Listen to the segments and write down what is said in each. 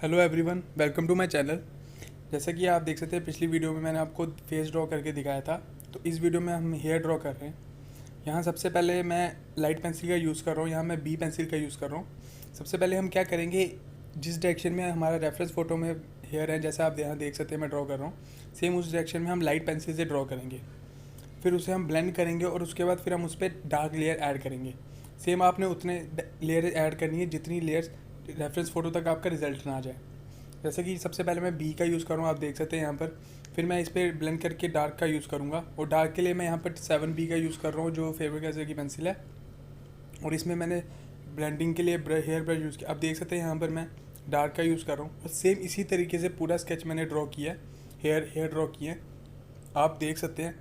Hello everyone, welcome to my channel. जैसा कि आप देख सकते हैं, पिछली वीडियो में मैंने आपको फेस ड्रॉ करके दिखाया था। तो इस वीडियो में हम हेयर ड्रॉ कर रहे हैं। यहाँ सबसे पहले मैं लाइट पेंसिल का यूज़ कर रहा हूँ। यहाँ मैं बी पेंसिल का यूज़ कर रहा हूँ। सबसे पहले हम क्या करेंगे, जिस डायरेक्शन में हमारा रेफरेंस फ़ोटो में हेयर है, जैसा आप यहाँ देख सकते हैं मैं ड्रॉ कर रहा हूँ, सेम उस डायरेक्शन में हम लाइट पेंसिल से ड्रॉ करेंगे। फिर उसे हम ब्लेंड करेंगे और उसके बाद फिर हम उस पर डार्क लेयर ऐड करेंगे। सेम आपने उतने लेयर ऐड करनी है जितनी लेयर्स रेफरेंस फ़ोटो तक आपका रिजल्ट ना आ जाए। जैसे कि सबसे पहले मैं बी का यूज़ करूँ, आप देख सकते हैं यहाँ पर। फिर मैं इस पर ब्लेंड करके डार्क का यूज़ करूँगा, और डार्क के लिए मैं यहाँ पर 7B का यूज़ कर रहा हूँ, जो फेवर कैसर की पेंसिल है। और इसमें मैंने ब्लेंडिंग के लिए हेयर ब्रश यूज़ किया। आप देख सकते हैं यहाँ पर मैं डार्क का यूज़ कर रहा हूँ, और सेम इसी तरीके से पूरा स्केच मैंने ड्रॉ किया है। हेयर ड्रॉ किए हैं, आप देख सकते हैं।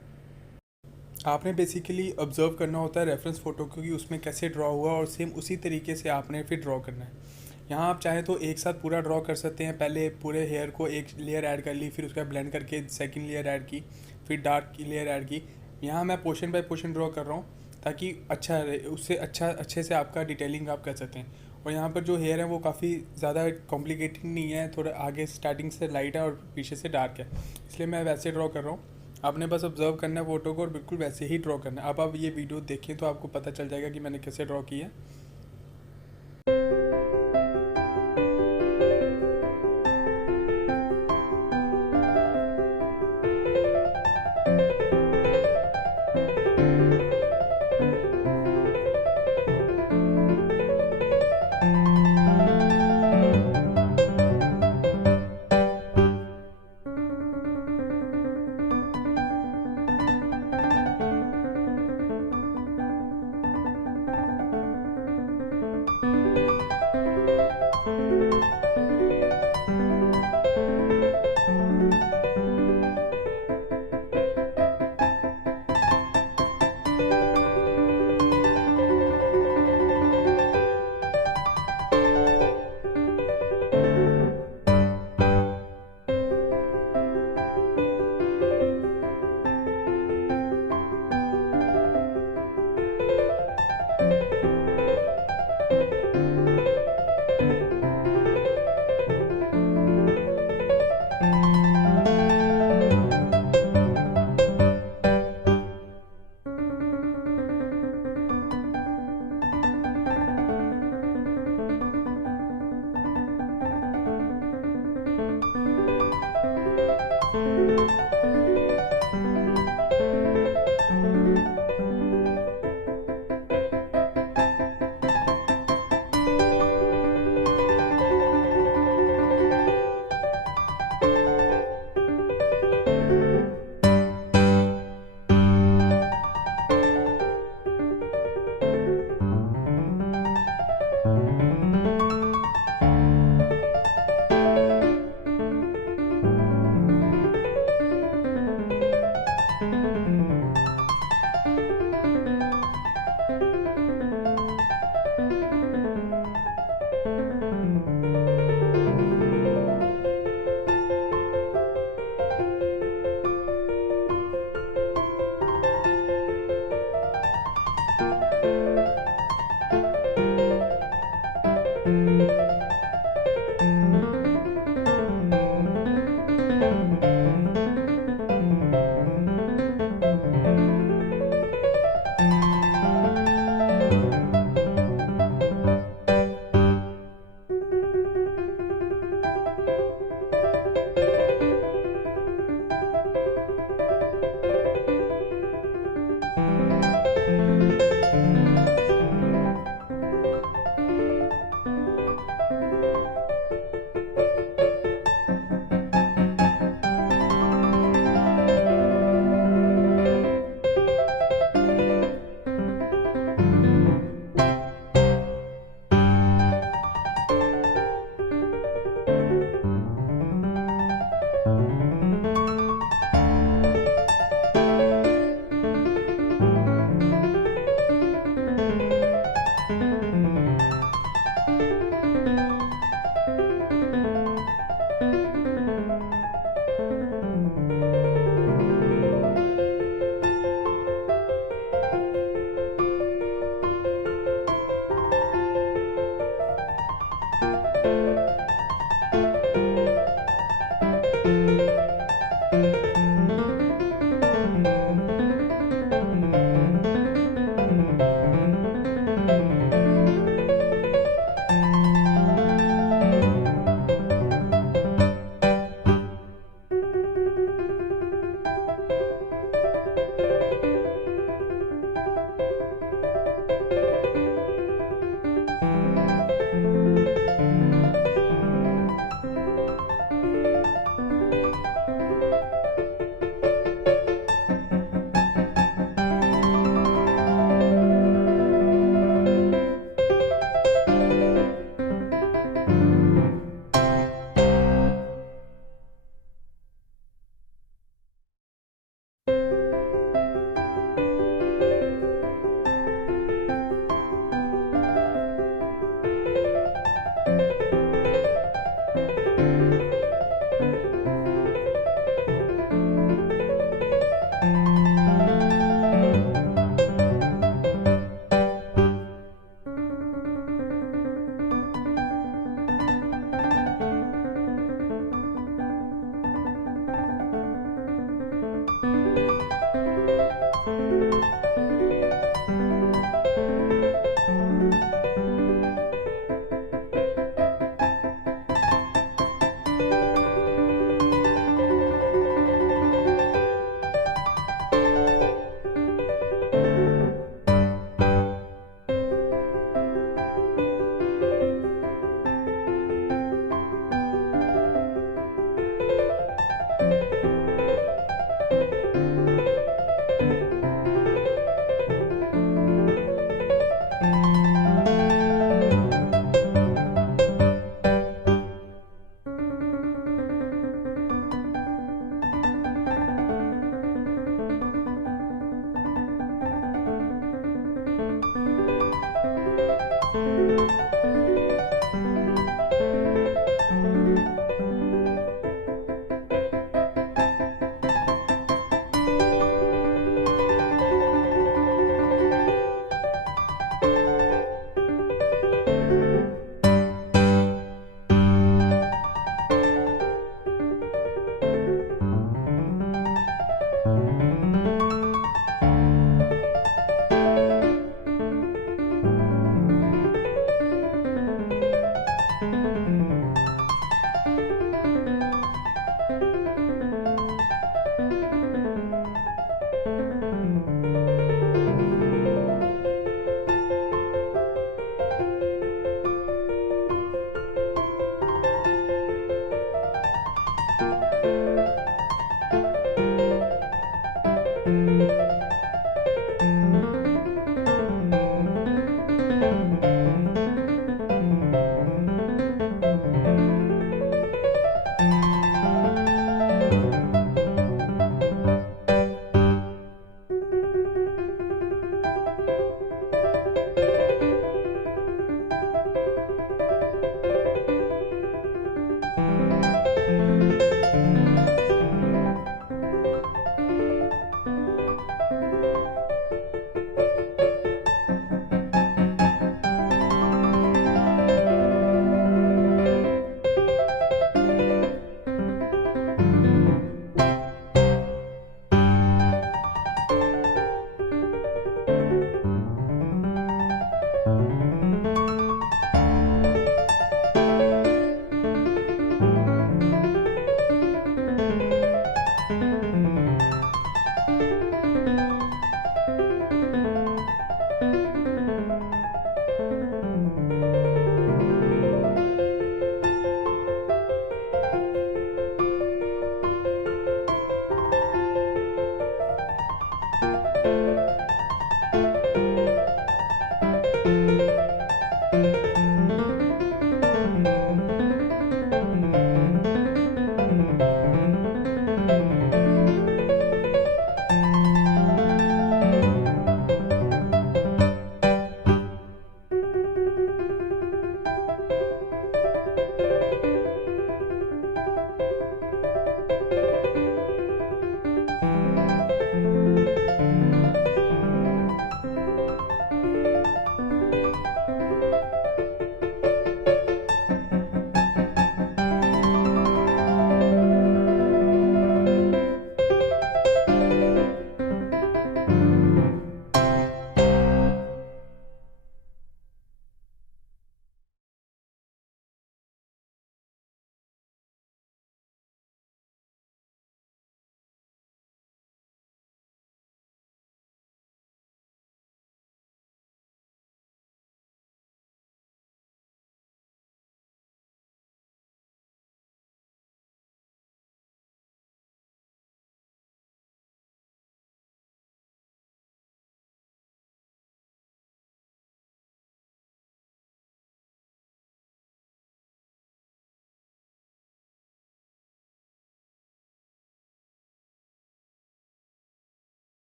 आपने बेसिकली ऑब्जर्व करना होता है रेफरेंस फ़ोटो को कि उसमें कैसे ड्रॉ हुआ, और सेम उसी तरीके से आपने फिर ड्रॉ करना है। यहाँ आप चाहें तो एक साथ पूरा ड्रॉ कर सकते हैं। पहले पूरे हेयर को एक लेयर ऐड कर ली, फिर उसका ब्लेंड करके सेकंड लेयर ऐड की, फिर डार्क की लेयर ऐड की। यहाँ मैं पोर्शन बाय पोर्शन ड्रॉ कर रहा हूँ ताकि अच्छा रहे, उससे अच्छे से आपका डिटेलिंग आप कर सकते हैं। और यहाँ पर जो हेयर है वो काफ़ी ज़्यादा कॉम्प्लिकेटेड नहीं है, थोड़ा आगे स्टार्टिंग से लाइट है और पीछे से डार्क है, इसलिए मैं वैसे ड्रॉ कर रहा हूँ। आपने बस ऑब्जर्व करना है फोटो को और बिल्कुल वैसे ही ड्रॉ करना है। अब आप ये वीडियो देखें तो आपको पता चल जाएगा कि मैंने कैसे ड्रॉ की है। है।